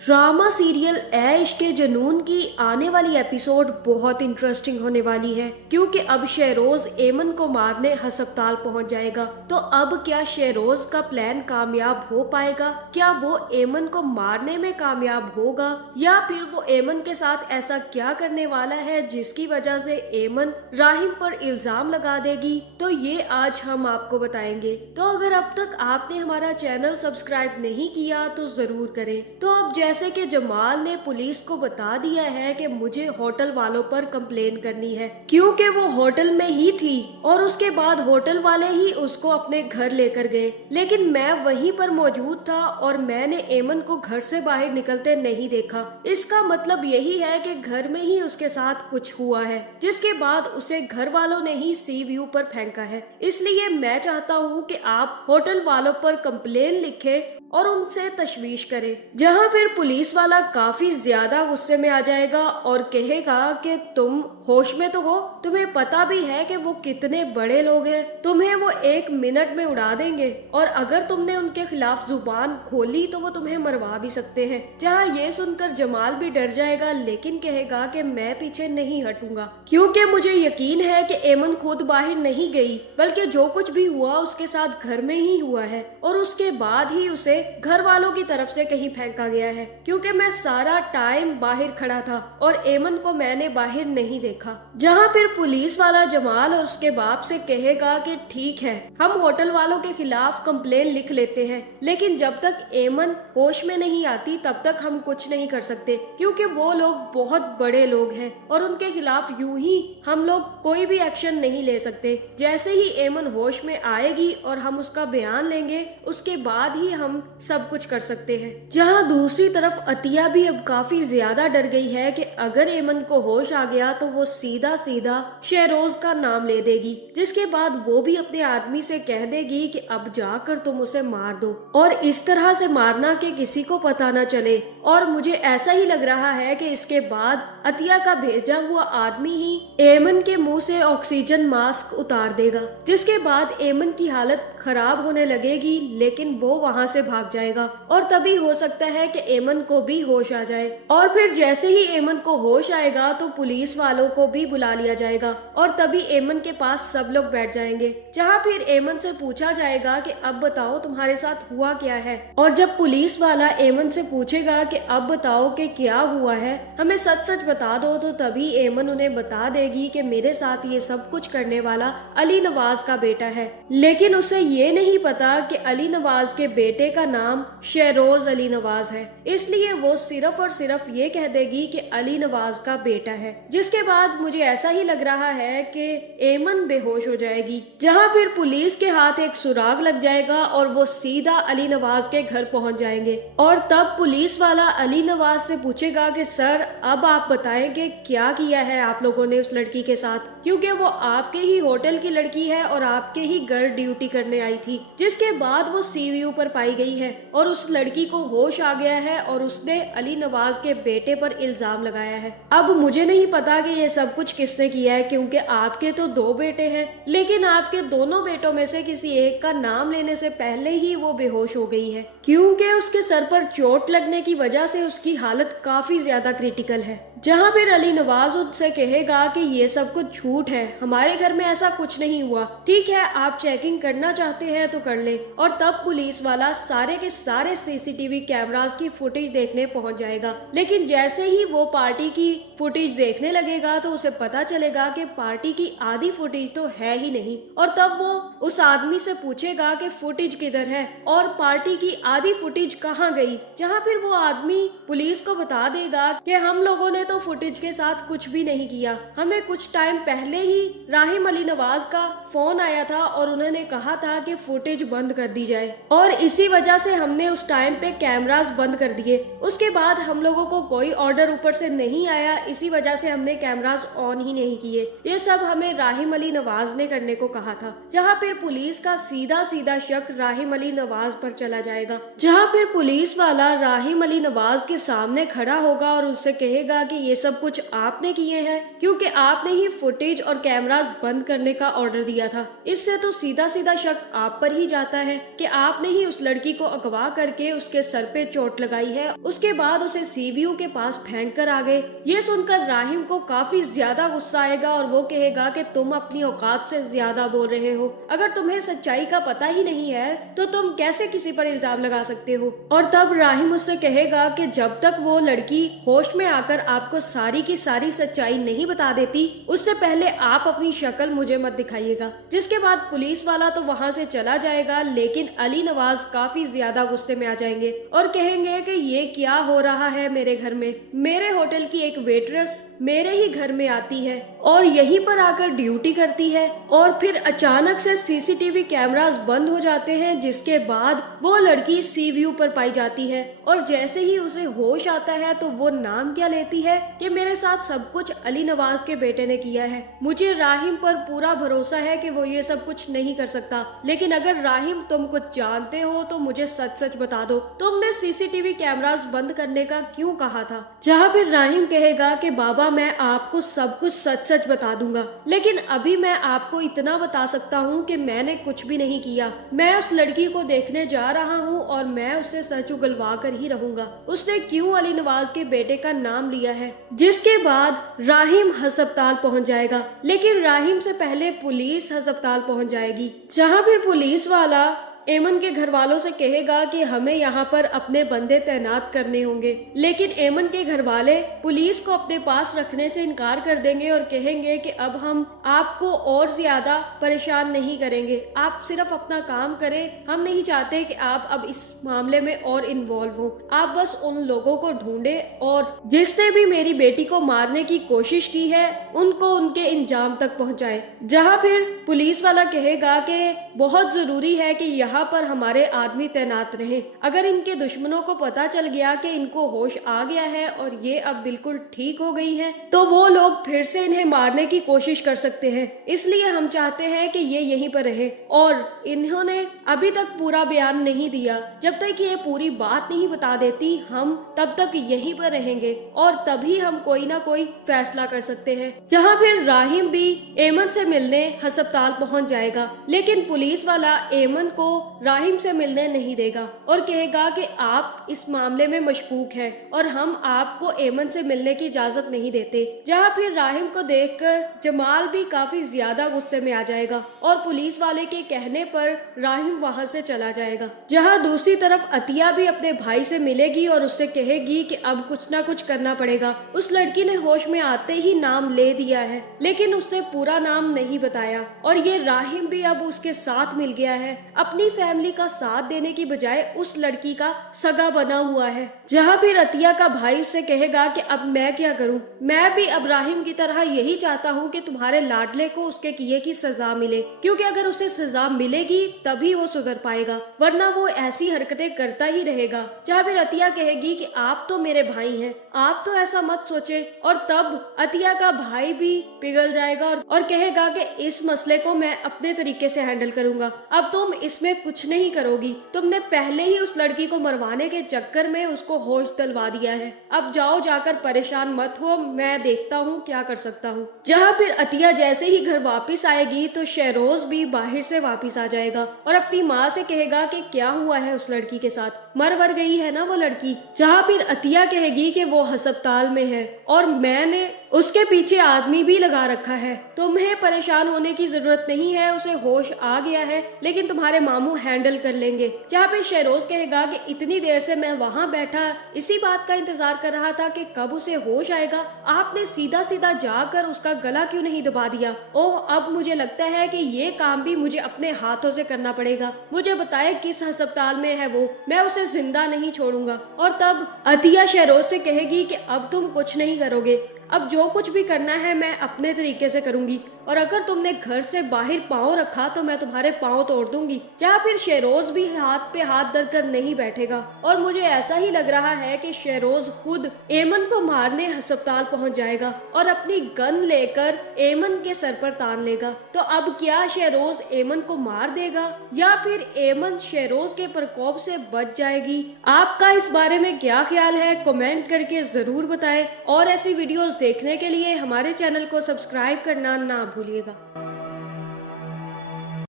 Drama serial ऐ इश्क जुनून की आने वाली एपिसोड बहुत इंटरेस्टिंग होने वाली है, क्योंकि अब शहरोज एमन को मारने हस्पताल पहुंच जाएगा। तो अब क्या शहरोज का प्लान कामयाब हो पाएगा? क्या वो एमन को मारने में कामयाब होगा, या फिर वो एमन के साथ ऐसा क्या करने वाला है जिसकी वजह से एमन राहिम पर इल्जाम लगा देगी? तो ये आज हम आपको बताएंगे। तो अगर अब तक आपने हमारा चैनल सब्सक्राइब नहीं किया तो जरूर करें। तो अब जैसे कि जमाल ने पुलिस को बता दिया है कि मुझे होटल वालों पर कंप्लेन करनी है, क्योंकि वो होटल में ही थी और उसके बाद होटल वाले ही उसको अपने घर लेकर गए, लेकिन मैं वहीं पर मौजूद था और मैंने एमन को घर से बाहर निकलते नहीं देखा। इसका मतलब यही है कि घर में ही उसके साथ कुछ हुआ है, जिसके बाद उसे घर वालों ने ही सी व्यू पर फेंका है। इसलिए मैं चाहता हूँ कि आप होटल वालों पर कंप्लेन लिखें और उनसे तशवीश करे, जहाँ फिर पुलिस वाला काफी ज्यादा गुस्से में आ जाएगा और कहेगा कि तुम होश में तो हो, तुम्हें पता भी है कि वो कितने बड़े लोग हैं, तुम्हें वो 1 मिनट में उड़ा देंगे और अगर तुमने उनके खिलाफ जुबान खोली तो वो तुम्हें मरवा भी सकते हैं। जहाँ ये सुनकर जमाल भी डर जाएगा, लेकिन कहेगा कि मैं पीछे नहीं हटूंगा, क्योंकि मुझे यकीन है कि एमन खुद बाहर नहीं गई, बल्कि जो कुछ भी हुआ उसके साथ घर में ही हुआ है और उसके बाद ही उसे घर वालों की तरफ से कहीं फेंका गया है, क्योंकि मैं सारा टाइम बाहर खड़ा था और एमन को मैंने बाहर नहीं देखा। जहाँ फिर पुलिस वाला जमाल और उसके बाप से कहेगा कि ठीक है, हम होटल वालों के खिलाफ कंप्लेन लिख लेते हैं, लेकिन जब तक एमन होश में नहीं आती तब तक हम कुछ नहीं कर सकते, क्योंकि वो लोग बहुत बड़े लोग हैं और उनके खिलाफ यूं ही हम लोग कोई भी एक्शन नहीं ले सकते। जैसे ही एमन होश में आएगी और हम उसका बयान लेंगे, उसके बाद ही हम सब कुछ कर सकते हैं। जहाँ दूसरी तरफ अतिया भी अब काफी ज्यादा डर गई है कि अगर एमन को होश आ गया तो वो सीधा सीधा शहरोज का नाम ले देगी, जिसके बाद वो भी अपने आदमी से कह देगी कि अब जाकर तुम उसे मार दो, और इस तरह से मारना कि किसी को पता न चले। और मुझे ऐसा ही लग रहा है कि इसके बाद अतिया का भेजा हुआ आदमी ही एमन के मुंह से ऑक्सीजन मास्क उतार देगा, जिसके बाद एमन की हालत खराब होने लगेगी, लेकिन वो वहाँ से भाग जाएगा और तभी हो सकता है कि एमन को भी होश आ जाए। और फिर जैसे ही एमन को होश आएगा तो पुलिस वालों को भी बुला लिया जाएगा और तभी एमन के पास सब लोग बैठ जाएंगे, जहाँ फिर एमन से पूछा जाएगा कि अब बताओ तुम्हारे साथ हुआ क्या है। और जब पुलिस वाला एमन से पूछेगा कि अब बताओ कि क्या हुआ है, हमें सच सच बता दो, तो तभी एमन उन्हें बता देगी कि मेरे साथ ये सब कुछ करने वाला अली नवाज का बेटा है, लेकिन उसे ये नहीं पता कि अली नवाज के बेटे का नाम शहरोज अली नवाज है, इसलिए वो सिर्फ और सिर्फ ये कह देगी कि अली नवाज का बेटा है। जिसके बाद मुझे ऐसा ही लग रहा है कि एमन बेहोश हो जाएगी, जहाँ फिर पुलिस के हाथ एक सुराग लग जाएगा और वो सीधा अली नवाज के घर पहुंच जाएंगे। और तब पुलिस वाला अली नवाज से पूछेगा कि सर अब आप बताएंगे क्या किया है आप लोगों ने उस लड़की के साथ, क्योंकि वो आपके ही होटल की लड़की है और आपके ही घर ड्यूटी करने आई थी। जिसके बाद वो सीवीयू पर पाई गई है और उस लड़की को होश आ गया है और उसने अली नवाज के बेटे पर इल्जाम लगाया है। अब मुझे नहीं पता कि ये सब कुछ किसने किया है, क्योंकि आपके तो 2 बेटे हैं, लेकिन आपके दोनों बेटों में से किसी एक का नाम लेने से पहले ही वो बेहोश हो गई है, क्योंकि उसके सर पर चोट लगने की वजह से उसकी हालत काफी ज्यादा क्रिटिकल है। जहाँ फिर अली नवाज उनसे कहेगा कि ये सब कुछ झूठ है, हमारे घर में ऐसा कुछ नहीं हुआ, ठीक है आप चेकिंग करना चाहते हैं तो कर ले। और तब पुलिस वाला सारे के सारे सीसीटीवी कैमरास की फुटेज देखने पहुंच जाएगा, लेकिन जैसे ही वो पार्टी की फुटेज देखने लगेगा तो उसे पता चलेगा कि पार्टी की आधी फुटेज तो है ही नहीं। और तब वो उस आदमी से पूछेगा कि फुटेज किधर है और पार्टी की आधी फुटेज कहाँ गई, जहाँ फिर वो आदमी पुलिस को बता देगा कि हम लोगों ने तो फुटेज के साथ कुछ भी नहीं किया, हमें कुछ टाइम पहले ही राहिम अली नवाज का फोन आया था और उन्होंने कहा था कि फुटेज बंद कर दी जाए, और इसी वजह से हमने उस टाइम पे कैमरास बंद कर दिए। उसके बाद हम लोगों को कोई ऑर्डर ऊपर से नहीं आया, इसी वजह से हमने कैमरास ऑन ही नहीं किए। ये सब हमें राहिम अली नवाज ने करने को कहा था। जहाँ फिर पुलिस का सीधा सीधा शक राहिम अली नवाज पर चला जाएगा, जहाँ फिर पुलिस वाला राहिम अली नवाज के सामने खड़ा होगा और उससे कहेगा कि ये सब कुछ आपने किए हैं, क्योंकि आपने ही फुटेज और कैमरास बंद करने का ऑर्डर दिया था। इससे तो सीधा सीधा शक आप पर ही जाता है कि आपने ही उस लड़की को अगवा करके उसके सर पे चोट लगाई है, उसके बाद उसे सीवीयू के पास फेंक कर आ गए। ये सुनकर राहिम को काफी ज्यादा गुस्सा आएगा और वो कहेगा कि तुम अपनी औकात से ज्यादा बोल रहे हो। अगर तुम्हें सच्चाई का पता ही नहीं है तो तुम कैसे किसी पर इल्जाम लगा सकते हो। और तब राहिम उससे कहेगा कि जब तक वो लड़की होश में आकर आपको सारी की सारी सच्चाई नहीं बता देती, उससे पहले आप अपनी शक्ल मुझे मत दिखाइएगा। जिसके बाद पुलिस वाला तो वहाँ से चला जाएगा, लेकिन अली नवाज काफी ज्यादा गुस्से में आ जाएंगे और कहेंगे कि ये क्या हो रहा है मेरे घर में। मेरे होटल की एक वेट्रेस मेरे ही घर में आती है और यहीं पर आकर ड्यूटी करती है, और फिर अचानक से सीसीटीवी कैमरास बंद हो जाते हैं, जिसके बाद वो लड़की सीवीयू पर पाई जाती है। और जैसे ही उसे होश आता है तो वो नाम क्या लेती है कि मेरे साथ सब कुछ अली नवाज के बेटे ने किया है। मुझे राहिम पर पूरा भरोसा है कि वो ये सब कुछ नहीं कर सकता, लेकिन अगर राहिम तुम कुछ जानते हो तो मुझे सच सच बता दो, तुमने सीसीटीवी कैमरास बंद करने का क्यों कहा था। जहाँ फिर राहिम कहेगा कि बाबा मैं आपको सब कुछ सच सच बता दूंगा, लेकिन अभी मैं आपको इतना बता सकता हूँ कि मैंने कुछ भी नहीं किया। मैं उस लड़की को देखने जा रहा हूँ और मैं उससे सच उगलवा कर ही रहूंगा। उसने क्यों अली नवाज के बेटे का नाम लिया है। जिसके बाद राहिम हस्पताल पहुँच जाएगा, लेकिन राहिम से पहले पुलिस हस्पताल पहुँच जाएगी, जहाँ फिर पुलिस वाला एमन के घर वालों से कहेगा कि हमें यहाँ पर अपने बंदे तैनात करने होंगे, लेकिन एमन के घर वाले पुलिस को अपने पास रखने से इनकार कर देंगे और कहेंगे कि अब हम आपको और ज्यादा परेशान नहीं करेंगे, आप सिर्फ अपना काम करें, हम नहीं चाहते कि आप अब इस मामले में और इन्वॉल्व हो, आप बस उन लोगों को ढूंढे और जिसने भी मेरी बेटी को मारने की कोशिश की है उनको उनके इंजाम तक पहुँचाए। जहाँ फिर पुलिस वाला कहेगा कि बहुत जरूरी है कि यहाँ पर हमारे आदमी तैनात रहे। अगर इनके दुश्मनों को पता चल गया कि इनको होश आ गया है और ये अब बिल्कुल ठीक हो गई हैं, तो वो लोग फिर से इन्हें मारने की कोशिश कर सकते हैं। इसलिए हम चाहते हैं कि ये यहीं पर रहे। और इन्होंने अभी तक पूरा बयान नहीं दिया, जब तक ये पूरी बात नहीं बता देती हम तब तक यहीं पर रहेंगे और तभी हम कोई ना कोई फैसला कर सकते हैं। जहाँ फिर राहिम भी एमन से मिलने अस्पताल पहुँच जाएगा, लेकिन पुलिस वाला एमन को राहिम से मिलने नहीं देगा और कहेगा कि आप इस मामले में मशकूक हैं और हम आपको एमन से मिलने की इजाजत नहीं देते। जहाँ फिर राहिम को देखकर जमाल भी काफी ज्यादा गुस्से में आ जाएगा और पुलिस वाले के कहने पर राहिम वहाँ से चला जाएगा। जहाँ दूसरी तरफ अतिया भी अपने भाई से मिलेगी और उससे कहेगी कि अब कुछ ना कुछ करना पड़ेगा। उस लड़की ने होश में आते ही नाम ले दिया है, लेकिन उसने पूरा नाम नहीं बताया और ये राहिम भी अब उसके साथ मिल गया है, अपनी फैमिली का साथ देने की बजाय उस लड़की का सगा बना हुआ है। जहाँ फिर अतिया का भाई उससे कहेगा कि अब मैं क्या करूं, मैं भी अब राहिम की तरह यही चाहता हूं कि तुम्हारे लाडले को उसके किए की सजा मिले, क्योंकि अगर उसे सजा मिलेगी तभी वो सुधर पाएगा, वरना वो ऐसी हरकतें करता ही रहेगा। जहाँ फिर अतिया कहेगी कि आप तो मेरे भाई हैं, आप तो ऐसा मत सोचे। और तब अतिया का भाई भी पिघल जाएगा और कहेगा कि इस मसले को मैं अपने तरीके से हैंडल करूंगा, अब तुम इसमें कुछ नहीं करोगी, तुमने पहले ही उस लड़की को मरवाने के चक्कर में उसको होश दिलवा दिया है, अब जाओ जाकर परेशान मत हो, मैं देखता हूँ क्या कर सकता हूँ। जहाँ फिर अतिया जैसे ही घर वापस आएगी तो शहरोज भी बाहर से वापस आ जाएगा और अपनी माँ से कहेगा कि क्या हुआ है उस लड़की के साथ, मर वर गई है ना वो लड़की। जहाँ फिर अतिया कहेगी कि वो अस्पताल में है और मैंने उसके पीछे आदमी भी लगा रखा है, तुम्हें परेशान होने की जरूरत नहीं है, उसे होश आ गया है, लेकिन तुम्हारे मामू हैंडल कर लेंगे। जहाँ पे शहरोज कहेगा कि इतनी देर से मैं वहाँ बैठा इसी बात का इंतजार कर रहा था कि कब उसे होश आएगा, आपने सीधा सीधा जाकर उसका गला क्यों नहीं दबा दिया। ओह, अब मुझे लगता है कि ये काम भी मुझे अपने हाथों से करना पड़ेगा, मुझे बताए किस अस्पताल में है वो, मैं उसे जिंदा नहीं छोड़ूंगा। और तब अतिया शहरोज से कहेगी कि अब तुम कुछ नहीं करोगे, अब जो कुछ भी करना है मैं अपने तरीके से करूंगी। और अगर तुमने घर से बाहर पाँव रखा तो मैं तुम्हारे पाँव तोड़ दूंगी। क्या फिर शेरोज भी हाथ पे हाथ धर कर नहीं बैठेगा? और मुझे ऐसा ही लग रहा है कि शेरोज खुद एमन को मारने अस्पताल पहुंच जाएगा और अपनी गन लेकर एमन के सर पर तान लेगा। तो अब क्या शेरोज एमन को मार देगा या फिर एमन शेरोज के प्रकोप से बच जाएगी? आपका इस बारे में क्या ख्याल है? कमेंट करके जरूर बताएं और ऐसी वीडियोस देखने के लिए हमारे चैनल को सब्सक्राइब करना ना भूलिएगा।